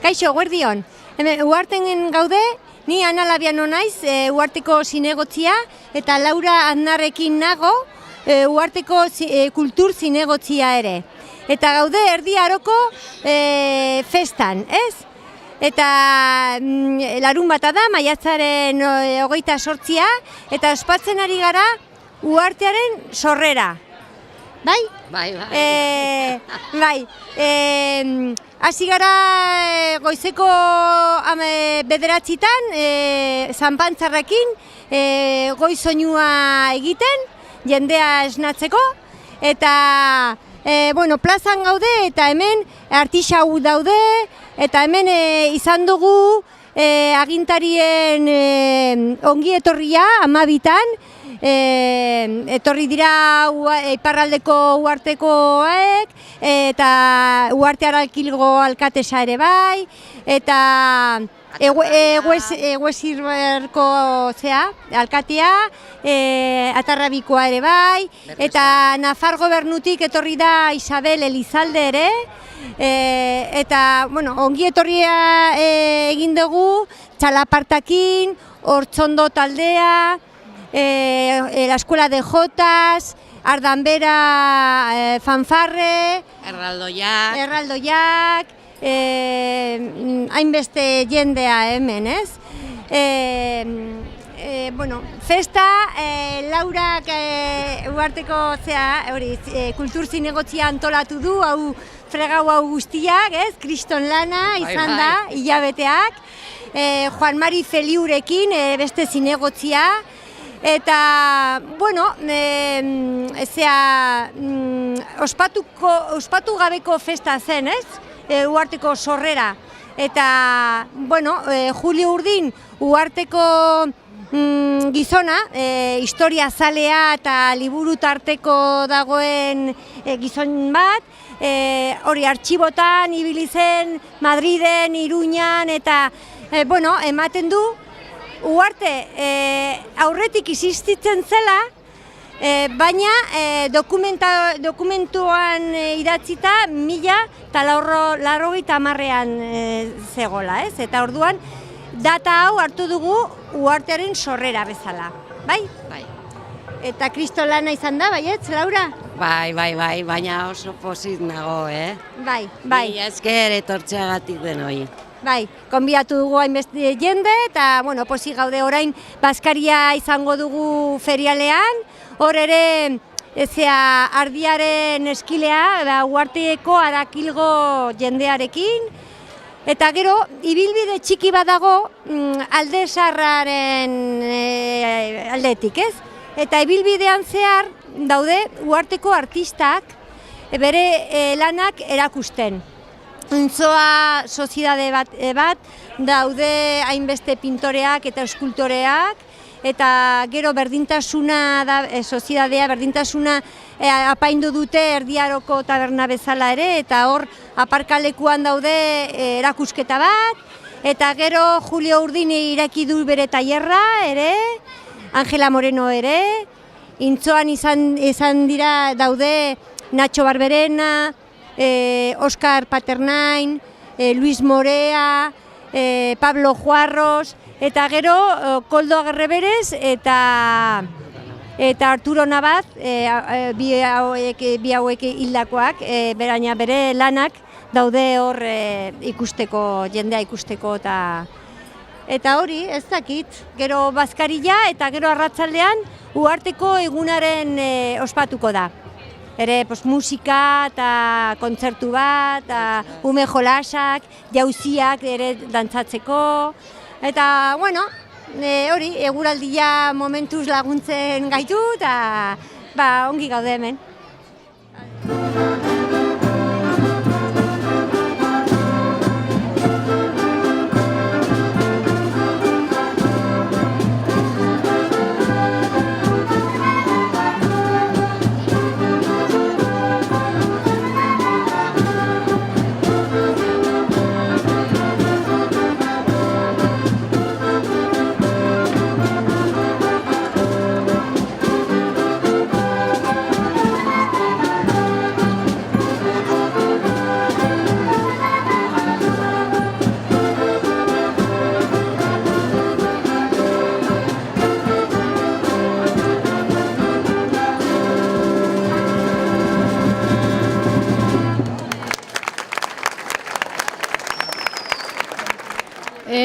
Kaixo, guardion. Uharten gaude, ni Ana Labiano naiz, Uharteko zinegotzia, eta Laura Aznarrekin nago, Uharteko kultur zinegotzia ere. Eta gaude Erdi Aroko festan, ez? Eta larunbata da, maiatzaren 28, eta ospatzen ari gara Uhartearen sorrera. Bai? Bai. Hasi gara goizeko 9:00 zanpantzarrekin goiz soinua egiten, jendea esnatzeko, eta plazan gaude eta hemen artisau daude, eta hemen izan dugu agintarien ongi etorria 12-tan, etorri dira iparraldeko uhartekoek, eta Uharte Arakilgo alkatesa ere bai, eta Eguesirberko alkatea, Atarrabikoa ere bai, eta Nafar gobernutik etorri da Isabel Elizalde ere, eta ongi etorria egin dugu Txalapartakin, Hortzondo taldea, la Escuela de Jotas, Ardanbera fanfarre, Erraldoiak, hainbeste jendea hemen, ez? Festa, Laurak Uharteko kultur zinegotzia antolatu du, hau fregau hau guztiak, ez? Kriston lana izan da, hilabeteak, Juan Mari Feliurekin beste zinegotzia, eta, ospatu gabeko festa zen, ez? Uharteko sorrera. Eta, Julio Urdin, Uharteko gizona, historia zalea eta liburu tarteko dagoen gizon bat, hori artxibotan, ibili zen, Madriden, Iruñan, eta, ematen du, Uharte aurretik existitzen zela, baina dokumentuan idatzita 1980an zegoela, ez? Eta orduan data hau hartu dugu Uhartearen sorrera bezala, bai? Bai. Eta kriston lana izan da, baietz, Laura? Bai, baina oso pozik nago, Bai. Mila esker etortzeagatik denoi. Bai, konbidatu dugu hainbeste jende, eta, pozik gaude orain bazkaria izango dugu ferialean, hor ere, ardiaren eskilea, Uharteko Arakilgo jendearekin, eta gero, ibilbide txiki bat dago alde sarraren aldetik, ez? Eta ibilbidean zehar daude Uharteko artistak bere lanak erakusten. Untzoa soziedade bat daude hainbeste pintoreak eta eskultoreak, eta gero berdintasuna da, soziedadea berdintasuna apaindu dute Erdi Aroko taberna bezala ere, eta hor aparkalekuan daude erakusketa bat, eta gero Julio Urdin ireki du bere tailerra ere, Angela Moreno ere, Intzoan izan dira daude Nacho Barberena, Oscar Paternain, Luis Morea, Pablo Juarros, eta gero Koldo Agerreberez eta Arturo Navaz, bi hauek hildakoak, baina bere lanak daude hor ikusteko, jendea ikusteko, eta hori, ez dakit, gero bazkarila eta gero arratsaldean Uharteko egunaren ospatuko da. Ere musika eta kontzertu bat, ume jolasak, jauziak ere dantzatzeko. Eta, hori, eguraldia momentuz laguntzen gaitu, eta ongi gaude hemen.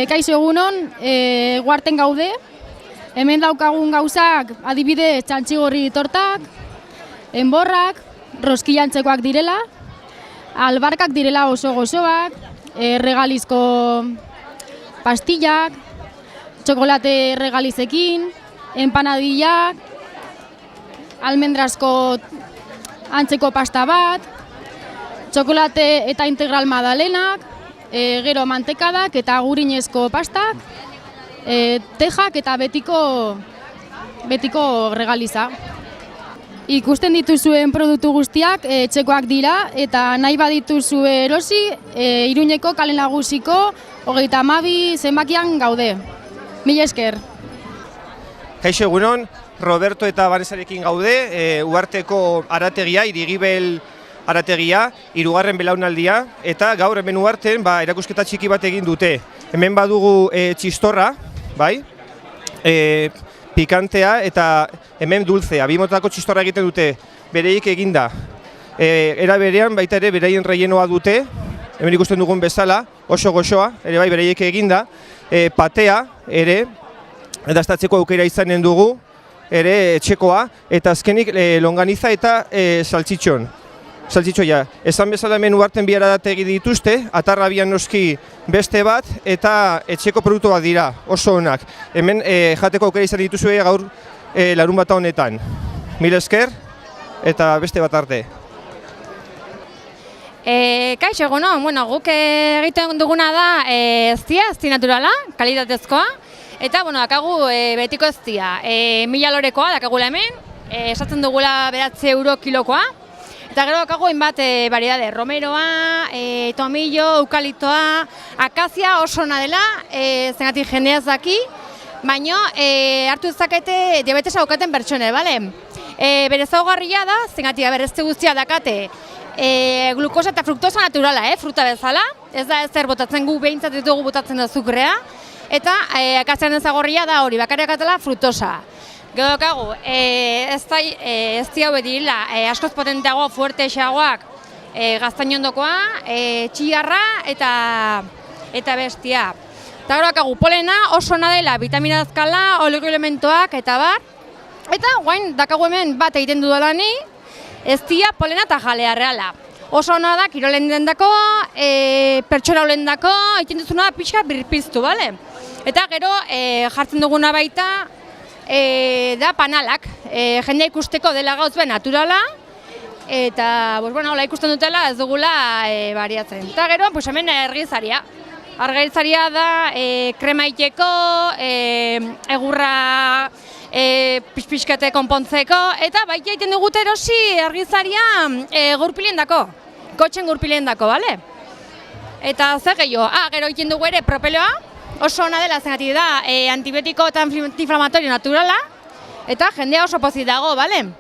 Kaixo egunon, guarten gaude. Hemen daukagun gauzak adibidez txantxigorri tortak, enborrak, roskillantzekoak direla, albarkak direla oso gozoak, regalizko pastillak, txokolate regalizekin, empanadillak, almendrasko antzeko pasta bat, txokolate eta integral madalenak, gero mantekadak eta gurinezko pastak, tejak eta betiko regaliza. Ikusten dituzuen produktu guztiak etxekoak dira eta nahi badituzu erosi, Iruñeko Kale Nagusiko 32 zenbakian gaude. Mila esker. Kaixo egunon, Roberto eta Banesarekin gaude, Uharteko arategia, Irigibel arategia, 3. belaunaldia, eta gaur hemen Uharten erakusketa txiki bat egin dute. Hemen badugu txistorra, bai? Pikantea eta hemen dulzea, 2 motako txistorra egiten dute, bereik eginda. Era berean baita ere beraien rellenoa dute, hemen ikusten dugun bezala, oso goxoa, ere bai bereik eginda, patea ere, edastatzeko aukera izanen dugu, ere etxekoa, eta azkenik longaniza eta saltxitxoia. Esan bezala hemen Uharten bi arategi dituzte, Atarrabian noski beste bat, eta etxeko produktu bat dira, oso onak. Hemen jateko aukera izan dituzue gaur larunbata honetan. Mila esker, eta beste bat arte. Kaixo egunon, guk egiten duguna da ezti naturala, kalitatezkoa, eta dakagu betiko eztia. 1000 lorekoa dakagula hemen, esatzen dugula 9 euro kilokoa, eta gero dakagu hainbat variedade, romeroa, tomillo, eukaliptoa, akazia oso ona dela, zengatik jendeaz daki, baina hartu dezakete diabetesa daukaten pertsone, bale? Bere ezaugarria da, zengatik ezti guztia dakate, glukosa eta fruktosa naturala, fruta bezala, ez da ezer botatzen gu behintzat ditugu botatzen da azukrea, eta akazian ezagorria da hori, bakarrik atela fruktosa. Gero dakagu, ezti hau dirila, askoz potenteago, fuertexeagoak, gaztainondokoa, txiarra eta bestia. Eta gero dakagu, polena oso ona dela, vitamina azkala, oligoelementoak eta bar. Eta guain dakagu hemen bat egiten dudalani, eztia, polena eta jalea reala. Oso ona da, kirolen dendako, pertsona olen dako, egiten duzuna da pixka birpiztu, bale? Eta gero jartzen duguna baita, da panalak, jendea ikusteko dela gauz naturala, eta hola ikusten dutela ez dugula bariatzen. Eta gero hemen argizaria. Argizaria da krema iteko, egurra pixpixkate konpontzeko, eta baita egiten dugut erosi argizaria gurpilen dako, kotxen gurpilen dako, bale? Eta zer gehiago, gero egiten dugu ere propeloa, oso ona dela zengatik da antibiotiko eta antiinflamatorio naturala, eta jendea oso pozik dago, bale?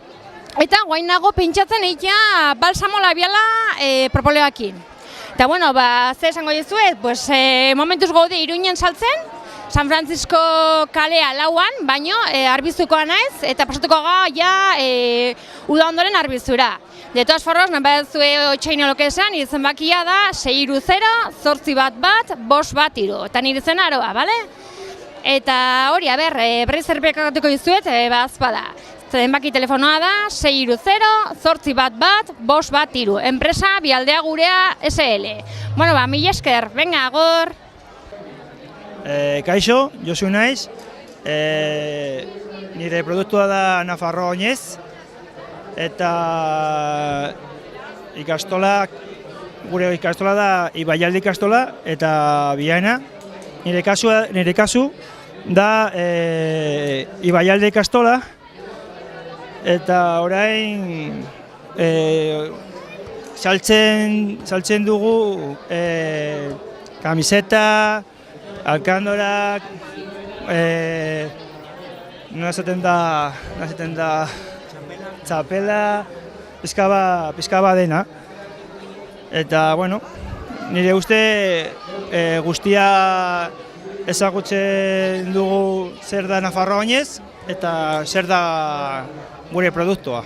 Eta guain nago pintxatzen egitea balsamo labiala propoleoakin. Eta zer esango dizuet, momentuz gaude Iruñen saltzen, San Francisco kalea lauan, baino arbizukoa naiz, eta pasatuko ja uda ondoren arbizura. De todas formas, nahi badazue otxaino lokesan, zenbakia da 6-0-8-1-1-5-1, eta nire zen aroa, bale? Eta hori, berriz errepikatuko dizuet, bazpada. Zenbaki telefonoa da 6-0-8-1-1-5-1, enpresa Bialdea Gurea SL. Mila esker, venga, agor! Kaixo, Josu naiz, nire produktua da Nafarroa oinez, eta gure ikastola da Ibaialde ikastola eta Biaena. Nire kasu da Ibaialde ikastola, eta orain saltzen dugu kamiseta, alkandorak, nola esaten da txapela, pizka bat dena. Eta, nire uste guztia ezagutzen dugu zer da Nafarroa oinez eta zer da gure produktua.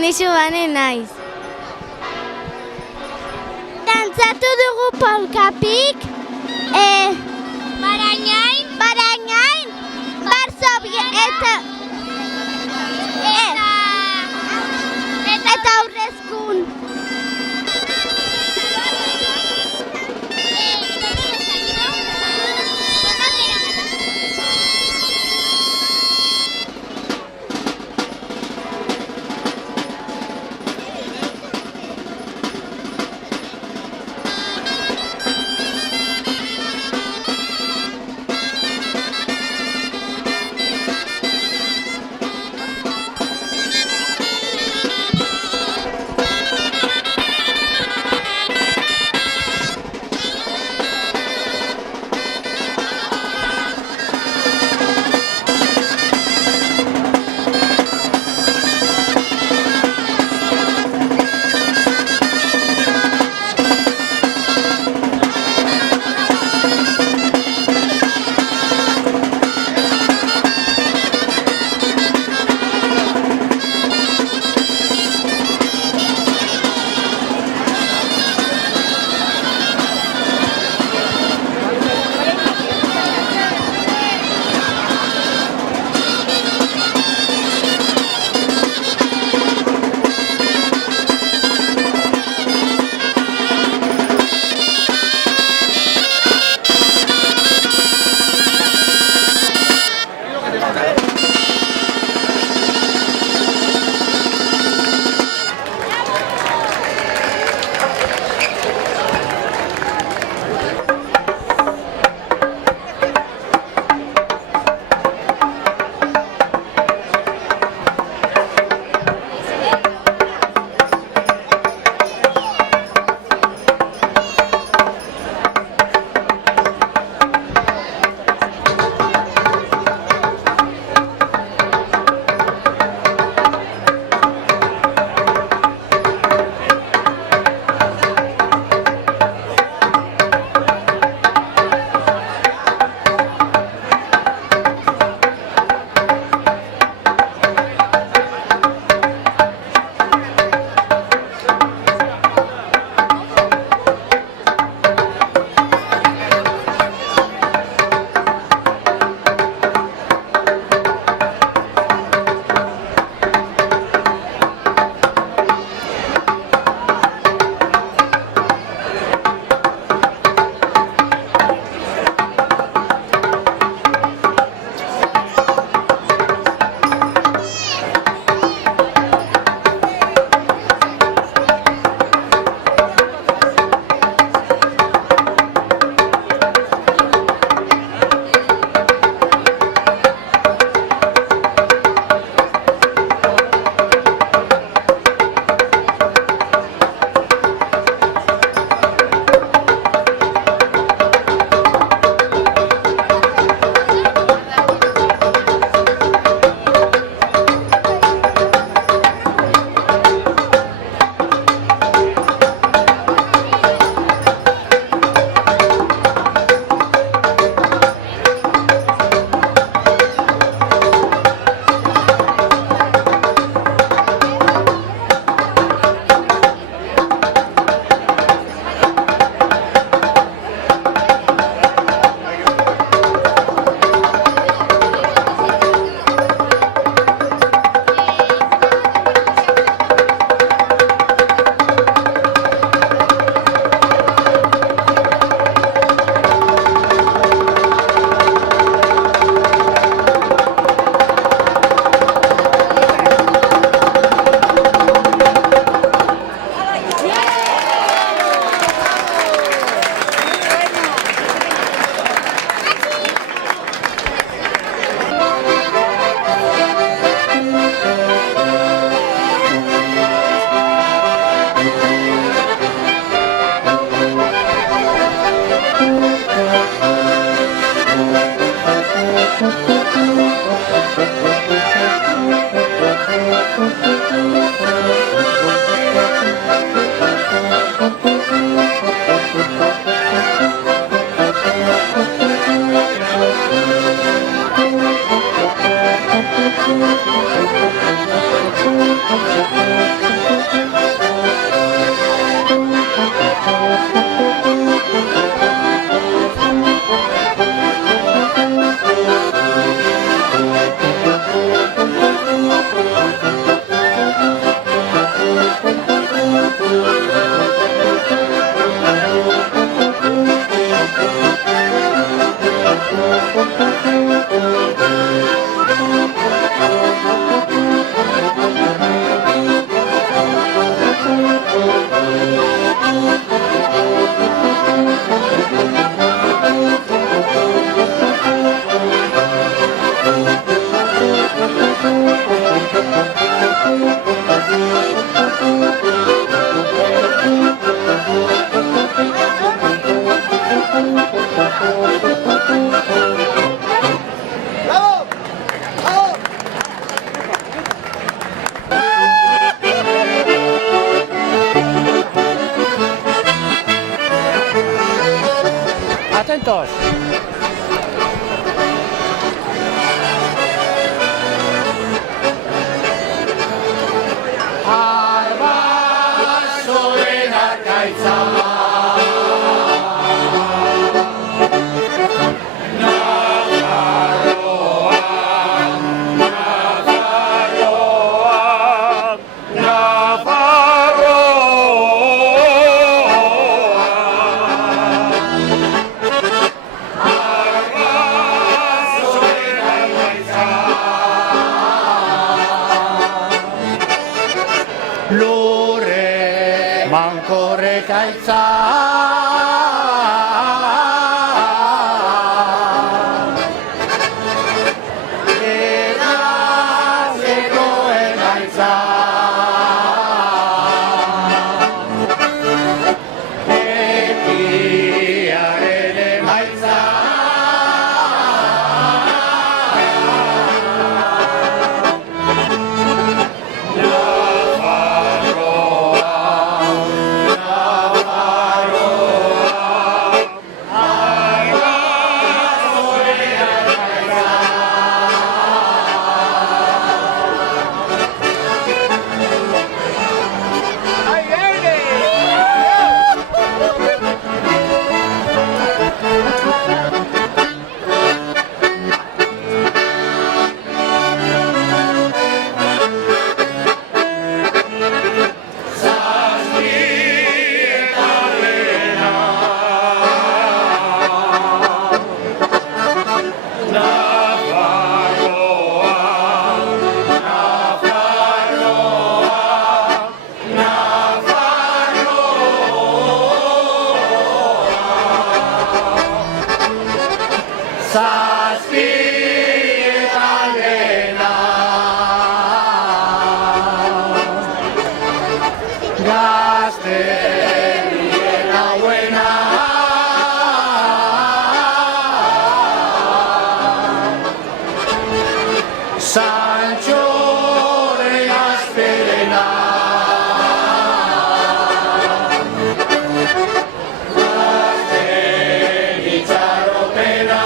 Nixu bane naiz. Dantzatu dugu polkapik, Barainain, Varsovia eta Aurrezkun. Thank you. Atentos. Arbasoen arkaitza. Lurre mankorrek aitza. Edazekoen aitza. Ekiaren emaitza. Gazterien hauena. Santxore astelena. Gazten itxaropena.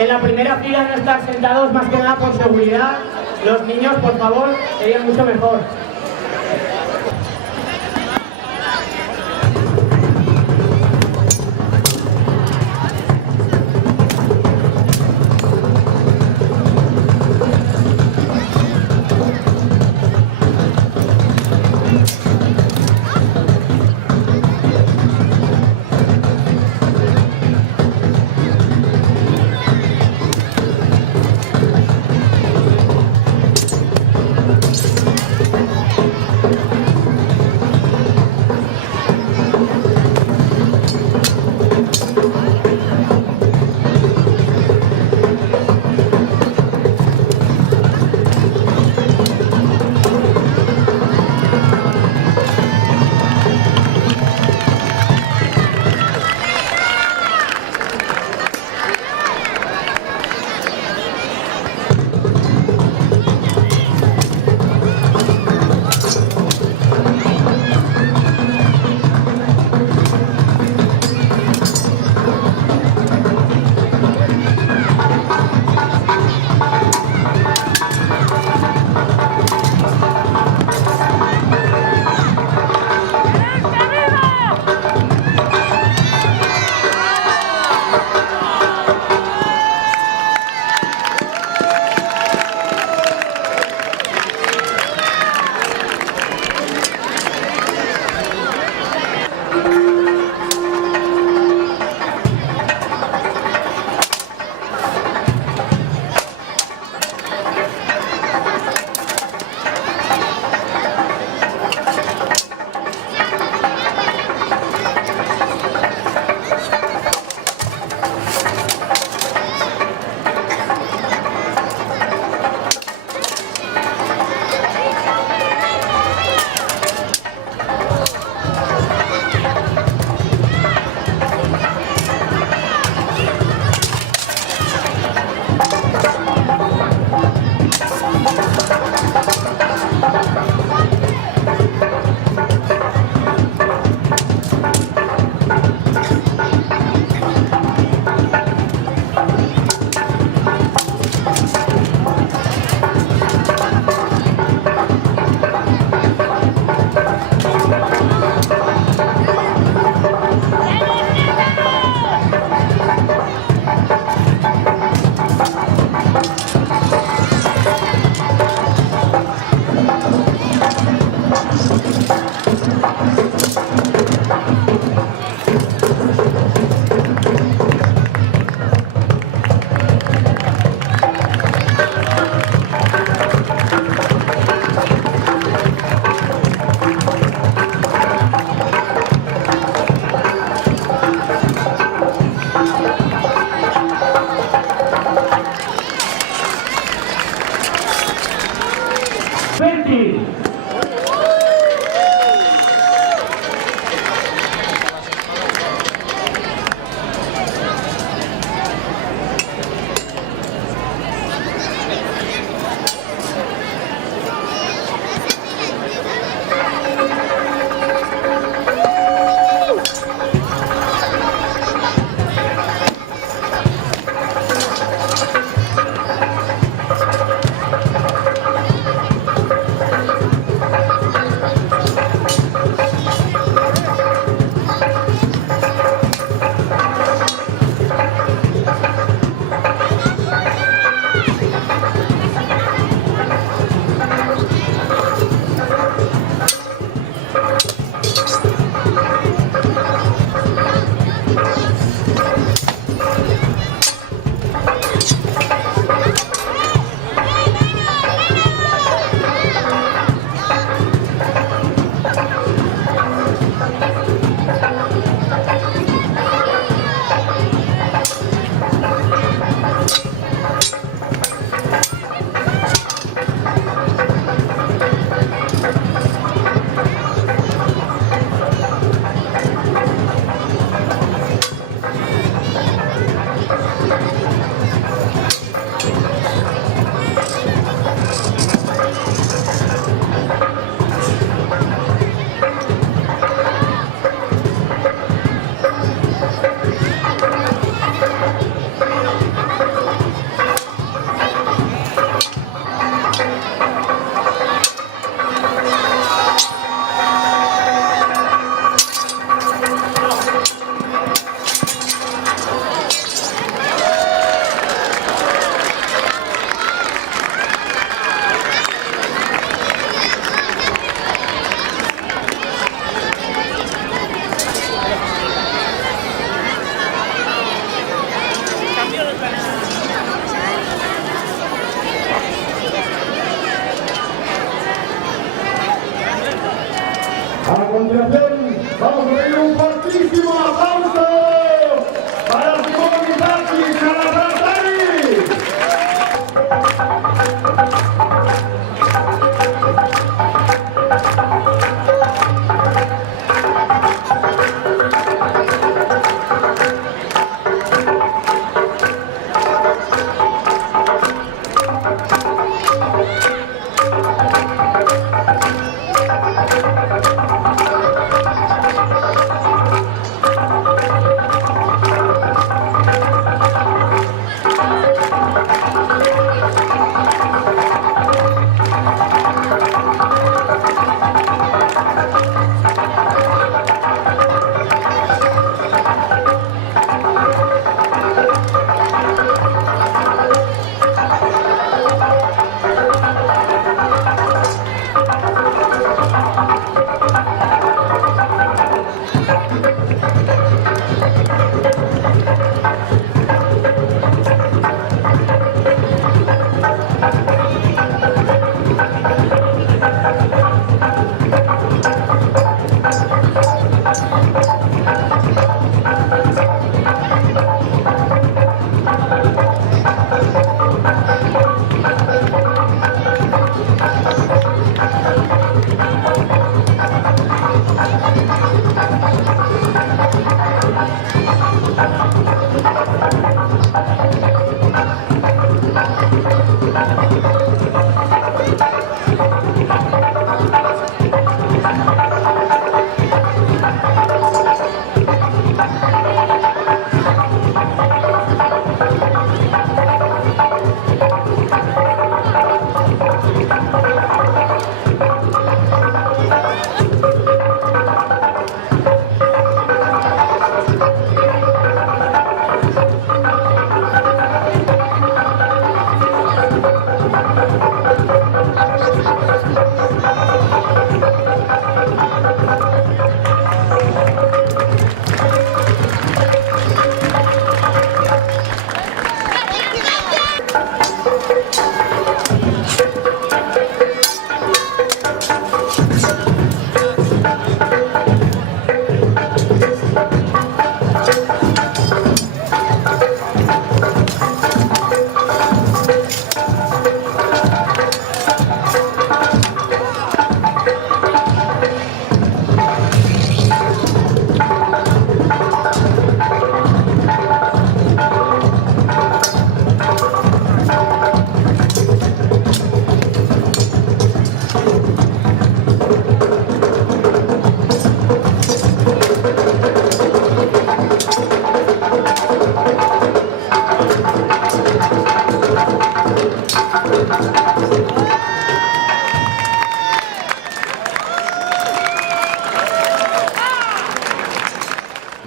en la primera fila no estar sentados más que nada por seguridad. Los niños, por favor, sería mucho mejor.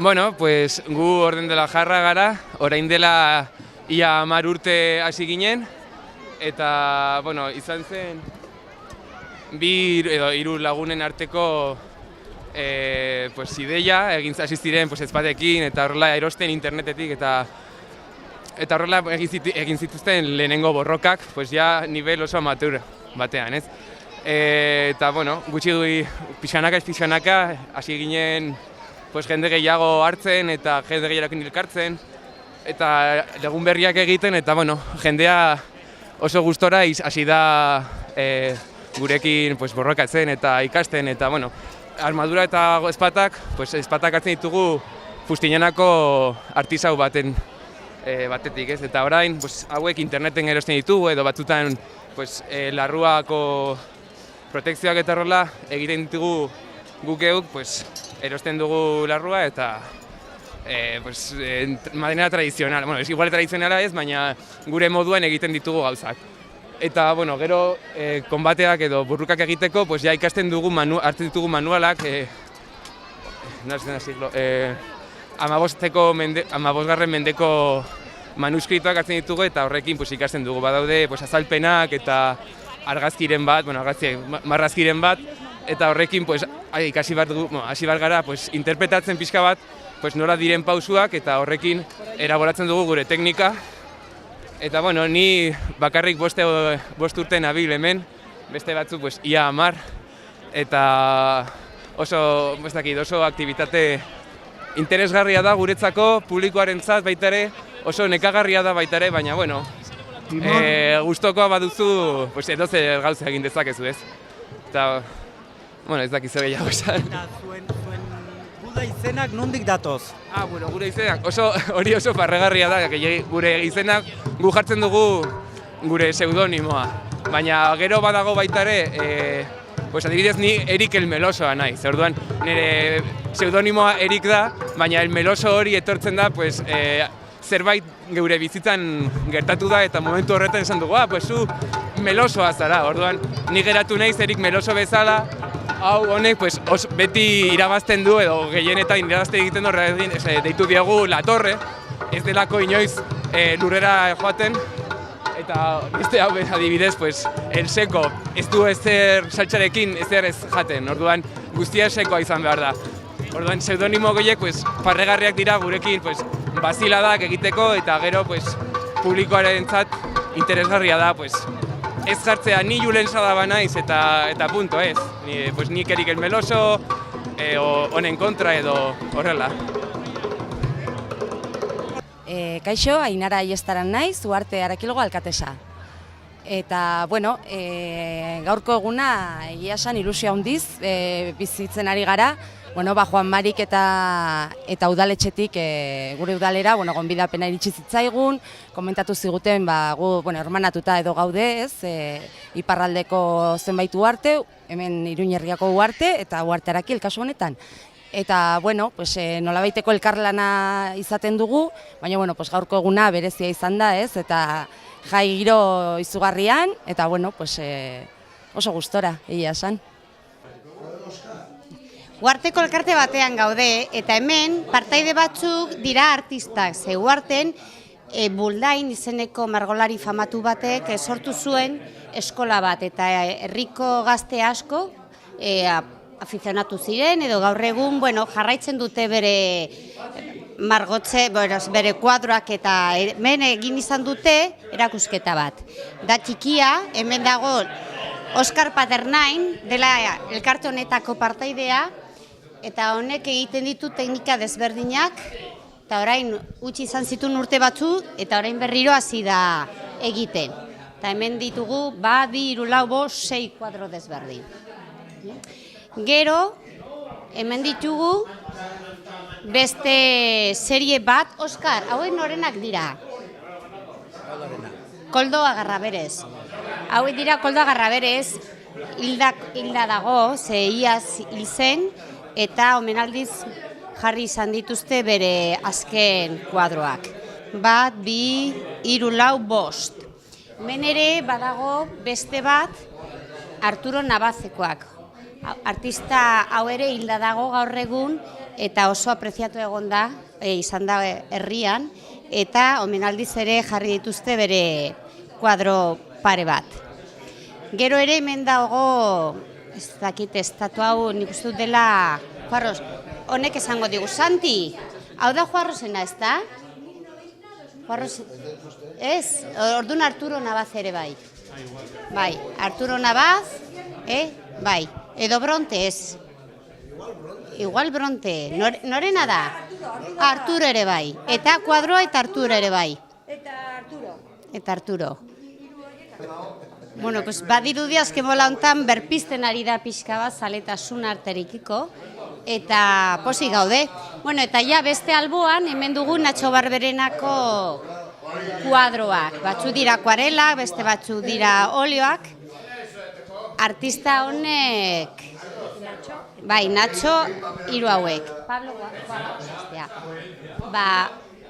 Bueno, pues gu orden dela jarra gara, orain dela ia 10 urte hasi ginen, eta, bueno, izan zen 2 edo 3 lagunen arteko pues, ideia, egin hasi ziren pues, ezpatekin, eta horrela erosten internetetik, eta horrela egin zituzten lehenengo borrokak, pues ja nivel oso amateur batean, ez? Eta, bueno, gutxi pixanaka hasi ginen pues, jende gehiago hartzen eta jende gehiagokin elkartzen, eta legun berriak egiten, eta, bueno, jendea oso gustora hasi da gurekin pues, borrokatzen eta ikasten, eta, bueno, armadura eta ezpatak, pues, ezpatak hartzen ditugu Pustinanako artisau batetik, ez? Eta orain, pues, hauek interneten erosten ditugu, edo batzutan pues, larruako protekzioak eta horrela egiten ditugu guk geuk, pues, erosten dugu larrua eta pues, manera tradizional. Bueno, igual tradizionala ez, baina gure moduan egiten ditugu gauzak. Eta, bueno, gero konbateak edo burrukak egiteko, pues, ja ikasten dugu, hartzen ditugu manualak, 15. mendeko manuskritoak hartzen ditugu eta horrekin pues, ikasten dugu. Badaude pues, azalpenak eta argazkiren bat, marrazkiren bat, eta horrekin pues, hasi behar gara pues, interpretatzen pixka bat pues, nola diren pausuak eta horrekin elaboratzen dugu gure teknika. Eta bueno, ni bakarrik 5 urte nabil hemen, beste batzu pues, ia 10, eta oso aktibitate interesgarria da guretzako, publikoarentzat baita ere, oso nekagarria da baita ere, baina bueno, gustokoa baduzu, pues, edozer gauza egin dezakezu, ez? Eta, bueno, ez dakizu gehiago esan. Eta zuen guda izenak nondik datoz? Bueno, gure izenak, hori oso parregarria da, gure izenak gu jartzen dugu gure pseudonimoa. Baina gero badago baita ere, pues adibidez ni Erik el Melosoa naiz. Orduan nire pseudonimoa Erik da, baina el Meloso hori etortzen da, pues, zerbait geure bizitzan gertatu da eta momentu horretan esan dugu, pues zu melosoa zara. Orduan ni geratu naiz Erik Meloso bezala, hau honek pues, beti irabazten du edo gehienetan irabazten egiten du, deitu diegu La Torre, ez delako inoiz lurrera joaten. Eta beste hau adibidez, pues, el seko, ez du ezer saltxarekin ezer ez jaten, orduan guztia sekoa izan behar da. Orduan pseudonimo goiek pues, parregarriak dira gurekin pues, baziladak egiteko eta gero pues, publikoarentzat interesgarria da pues, ez jartzea ni Julen Sadaba naiz eta punto ez. Pues, nik Erik el Meloso, honen kontra edo horrela. Kaixo, Ainara Aiestaran naiz, Uarte Arakilgo alkatesa. Eta, bueno, gaurko eguna egia esan ilusio handiz bizitzen ari gara. Bueno, Juan Marik eta udaletxetik gure udalera, gonbidapena iritsi zitzaigun, komentatu ziguten gu hermanatuta edo gaude, ez, iparraldeko zenbait uarte, hemen Iruñerriako uarte eta Uarte Arakil kasu honetan. Eta, bueno, nolabaiteko elkarlana izaten dugu, baina, gaurko eguna berezia izan da, ez, eta jai giro izugarrian, eta, oso gustora, egia esan. Uarteko elkarte batean gaude, eta hemen partaide batzuk dira artistak. Ze Uarten, Buldain izeneko margolari famatu batek sortu zuen eskola bat, eta herriko gazte asko afizionatu ziren, edo gaur egun jarraitzen dute bere margotze, bere kuadroak, eta hemen egin izan dute erakusketa bat. Da txikia, hemen dago Oskar Paternain, dela elkarte honetako partaidea, eta honek egiten ditu teknika desberdinak, eta orain utzi izan zituen urte batzu, eta orain berriro hasi da egiten. Eta hemen ditugu, 2, 3, 4, 5, 6 kuadro desberdin. Gero, hemen ditugu beste serie bat, Oskar, hauen norenak dira? Koldo Agarraberez. Hauek dira Koldo Agarraberez, hilda dago, ze iaz hil zen, eta omenaldiz jarri izan dituzte bere azken kuadroak. 1, 2, 3, 4, 5. Hemen ere badago beste bat Arturo Nabazekoak. Artista hau ere hilda dago gaur egun, eta oso apreziatu egon da, izan da herrian, eta omenaldiz ere jarri dituzte bere kuadro pare bat. Gero ere hemen dago, ez dakit estatu hau nik uste dut dela Juarros, honek esango digu, Santi, hau da Juarrosena ez da? Juarros, ez? Orduan Arturo Navaz ere bai. Bai, Arturo Navaz, bai, edo Bronte ez. Igual Bronte, norena da? Arturo ere bai, eta kuadroa eta Arturo ere bai. Eta Arturo. Bueno, pues badirudi azken bola hontan berpizten ari da pixka bat zaletasun arterikiko, eta pozik gaude. Bueno, eta ja beste alboan hemen dugu Nacho Barberenako kuadroak. Batzu dira akuarelak, beste batzu dira olioak. Artista honek, bai, Nacho, hiru hauek. Pablo,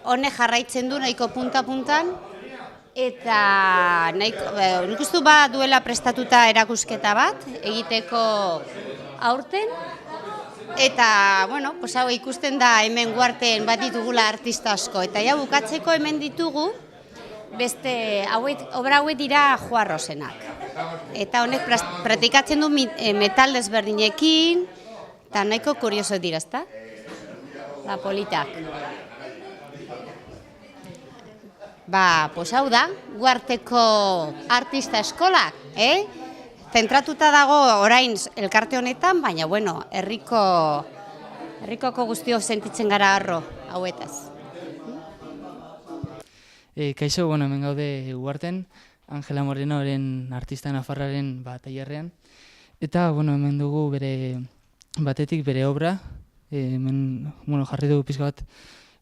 honek jarraitzen du nahiko punta-puntan, eta nik uste duela prestatuta erakusketa bat, egiteko aurten, eta, bueno, hau ikusten da hemen guarten bat ditugula artista asko, eta ja bukatzeko hemen ditugu, beste obra hauek dira Juarrosenak. Eta honek praktikatzen du metal desberdinekin, eta nahiko kurioso dira, ezta? La politak. Hau da, Guarteko artista eskolak, zentratuta dago orain elkarte honetan, baina, bueno, herrikoko guztio sentitzen gara harro hauetaz. Kaixo, hemen gaude Ugarten, Angela Morenoren artista nafarraren tailerrean. Eta, hemen dugu batetik bere obra, hemen jarri dugu pixka bat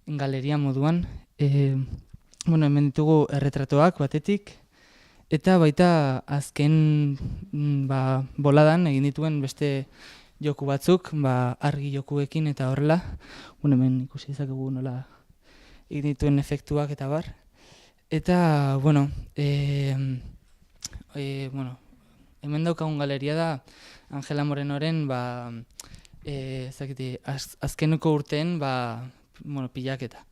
galeria moduan. Hemen ditugu erretratoak batetik, eta baita azken boladan egin dituen beste joku batzuk, argi jokuekin eta horrela. Hemen ikusi dezakegu nola egin dituen efektuak eta bar. Eta, hemen daukagun galeria da Angela Morenoren azkeneko urteen pilaketa.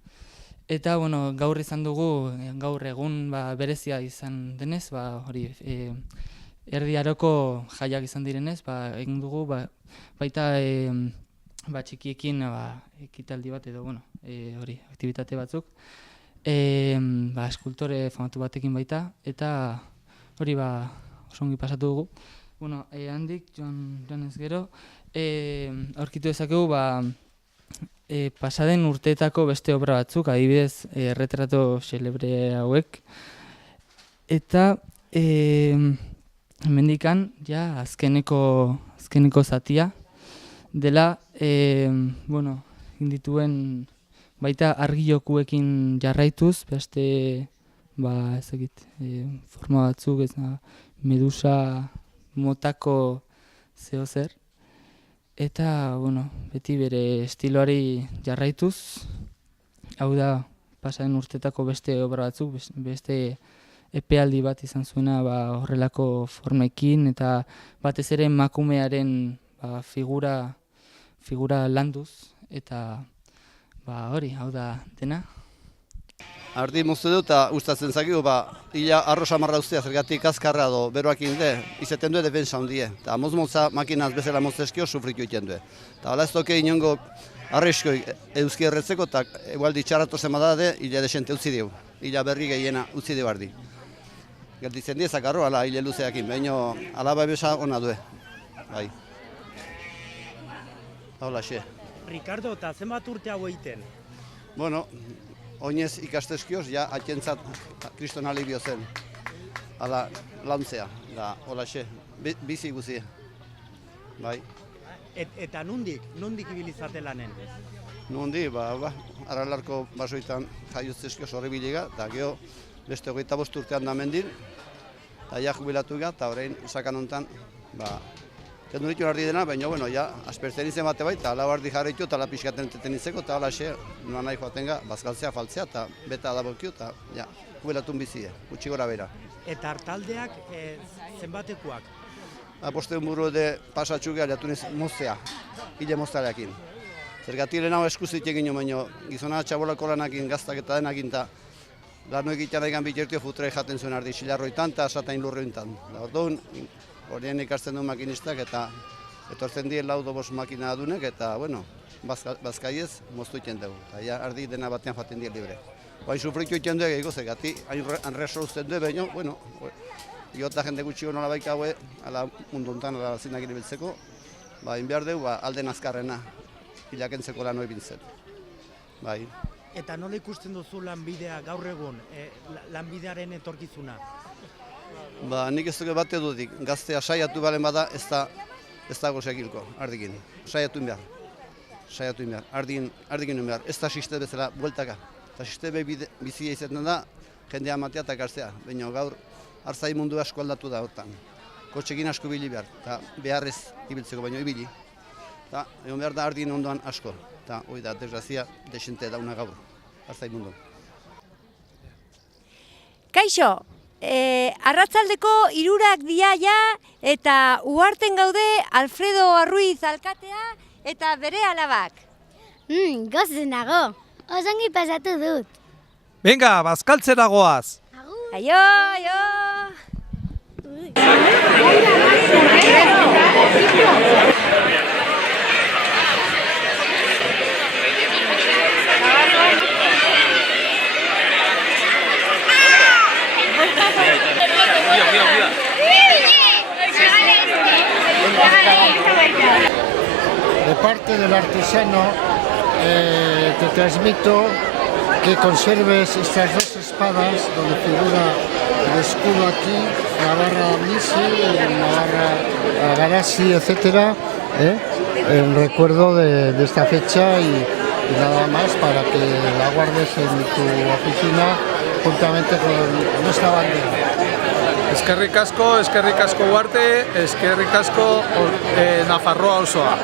Eta, gaur izan dugu, gaur egun berezia izan denez, erdi aroko jaiak izan direnez, egin dugu baita txikiekin ekitaldi bat edo, aktibitate batzuk. Eskultore famatu batekin baita, eta hori oso ongi pasatu dugu. Handik, joan ez gero, aurkitu dezakegu pasaden urteetako beste obra batzuk, adibidez erretrato xelebre hauek. Eta hemendikan azkeneko zatia dela, indituen baita argi jokuekin jarraituz, beste forma batzuk, medusa motako zehozer. Eta, beti bere estiloari jarraituz, hau da, pasaden urtetako beste obra batzuk, beste epealdi bat izan zuena horrelako formekin, eta batez ere emakumearen figura landuz, eta hori, hau da dena. Ardi moztu dut, eta gustatzen zakigu, ila arroz amarra ustea, zergatik azkarra do, beroak inde, izaten du defensa hundie. Eta moz-motza makinaz bezala moztezkio sufritu iten du. Eta hala ez toke inongo arresko euski erretzeko, eta egualdi txarratu zemadade, ila desente utzi diu. Ila berri gehiena utzi diu ardi. Gertitzen diezak arro, ala hile luzeakin, baina alaba ebesa ona due. Bai. Hola, xe. Ricardo, eta zenbat urte hau egiten? Oinez ikastezkioz, atxentzat kriston alibio zen. Hala, lantzea, da, hola xe, bizi guzi. Bai. Eta nondik ibilizate lanen? Nondik, aralarko basoitan jaiutzezkioz horri biliga, eta geho beste 25 urtean da mendin, eta jubilatu ga, eta horrein sakan honetan, kendu ditu nardi dena, baina, aspertzen izan bate bai, eta ala bardi jarraitu, eta ala pixkaten enteten izeko, eta ala xe, noa nahi joaten ga, bazkaltzea, faltzea, eta beta adabokio, eta jubilatun bizie, gutxi gora bera. Eta hartaldeak zenbatekoak? Posteun buru de pasatxugea lehatuniz moztea, hile moztareakin. Zergatik lehen hau eskuzit egin baino, gizona txabolako lanakin, gaztak eta denakin, eta lano egitean egan bitertio futra jaten zuen ardi, xilarroitan eta asatain lurrointan. Orduan, horien ikartzen du makinistak eta etortzen dien laudo bost makina adunek, eta, bueno, bazkaiez moztu iten dugu. Eta ardi dena batean jaten dien libre. Baina sufritu iten dugu egiko zergatik, hain reso uzten du, baina, bueno, iota jende gutxi nola baika haue, ala mundu honetan, ala zinak iribiltzeko, baina behar dugu, alden azkarrena, hilakentzeko lan hori bintzen. Bai. Eta nola ikusten duzu lanbidea gaur egun, lanbidearen etorkizuna? Nik ez dugu bate dudik, gaztea saiatu balen bada ez dago sekilko, ardikin. Saiatu behar, ardikin behar, ez da siste bezala bueltaka. Eta siste bizia izaten da, jendea matea eta garzea. Baina gaur, arzai mundu asko aldatu da hortan. Kotxekin asko ibili behar, eta beharrez ibiltzeko baino ibili. Eta egon behar da ardien ondoan asko. Eta hori da, desgrazia, desente dauna gaur, arzai mundu. Kaixo, arratzaldeko 3 dira ja, eta uharten gaude Alfredo Arruiz alkatea eta bere alabak. Gozen nago, osongi pasatu dut. Venga, bazkaltzera goaz! Aio, aio! De parte del artesano te transmito que conserves estas 2 espadas donde figura el escudo aquí, la barra Misi, la barra Garasi, etc. En recuerdo de esta fecha y nada más para que la guardes en tu oficina juntamente con nuestra bandera. Eskerrik asko Uharte, eskerrik asko Nafarroa osoa.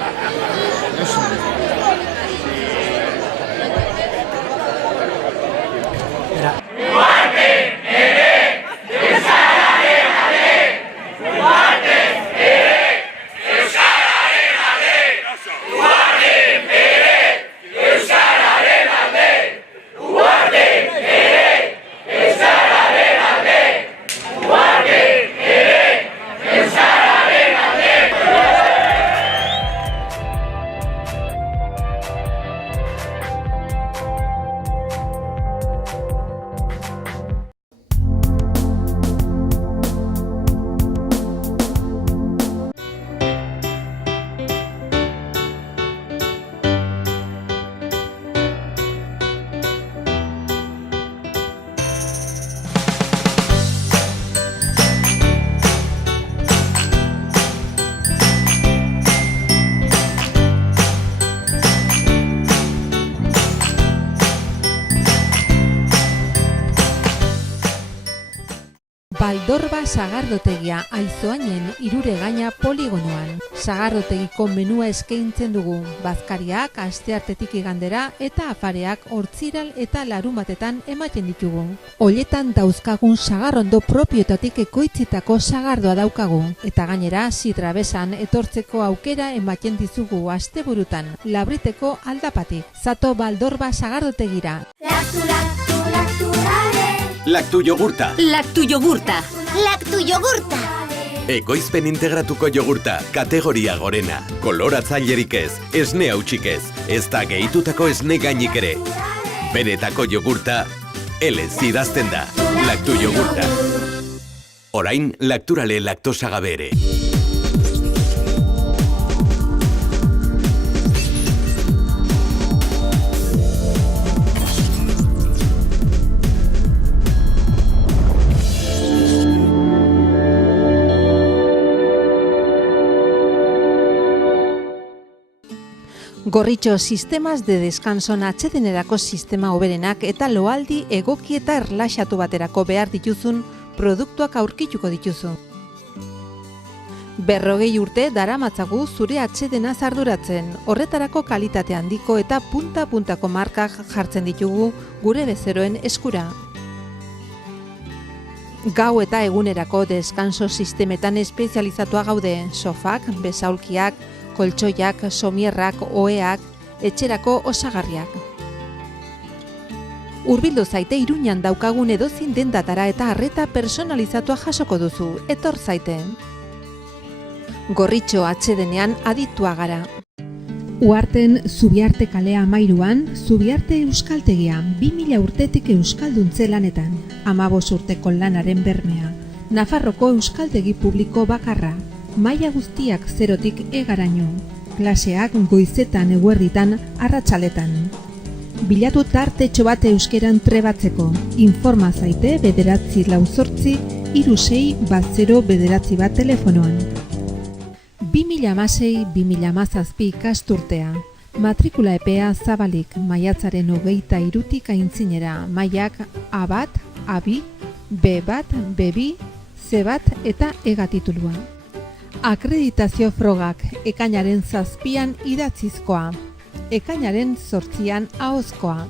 Baldorba sagardotegia Aizoainen Iruregaina poligonoan. Sagardotegiko menua eskaintzen dugu, bazkariak asteartetik igandera eta afareak hortziral eta larumatetan ematen ditugu. Hoietan dauzkagun sagarrondo propiotatik ekoitzitako sagardoa daukagu, eta gainera zitrabesan etortzeko aukera ematen dizugu asteburutan, labriteko aldapatik. Zato Baldorba sagardotegira. Lactu yogurta. Lactu yogurta. Lactu yogurta. Ekoizpen integratuko yogurta, kategoria gorena. Koloratzailerik ez, esne hautsik ez da gehitutako esne gainik ere. Benetako yogurta, elez idazten da. Lactu yogurta. Orain, Lacturale laktosa gabe ere. Gorritxo sistemas de descanso atsedenerako sistema hoberenak eta loaldi egoki eta erlaxatu baterako behar dituzun produktuak aurkituko dituzu. 40 urte daramatzagu zure atsedenaz arduratzen, horretarako kalitate handiko eta punta-puntako markak jartzen ditugu gure bezeroen eskura. Gau eta egunerako deskanso sistemetan espezializatua gaude, sofak, besaulkiak, koltsoiak, somierrak, oheak, etxerako osagarriak. Hurbildu zaite Iruñan daukagun edozin dendatara eta arreta personalizatua jasoko duzu, etor zaite. Gorritxo atsedenean aditua gara. Uharten Zubiarte kalea 13an, Zubiarte Euskaltegia, 2000 urtetik euskalduntze lanetan, 15 urteko lanaren bermea, Nafarroko euskaltegi publiko bakarra, maila guztiak 0tik egaraino, klaseak goizetan eguerditan arratsaletan. Bilatu tartetxo bat euskeran trebatzeko, informa zaite 948 36 0 bat telefonoan. 2016-2017 ikasturtea. Matrikula epea zabalik maiatzaren 23tik aintzinera, mailak A1, A2, B1, B2, C1 eta EGA titulua. Akreditazio frogak ekainaren 7an idatzizkoa, ekainaren 8an ahozkoa.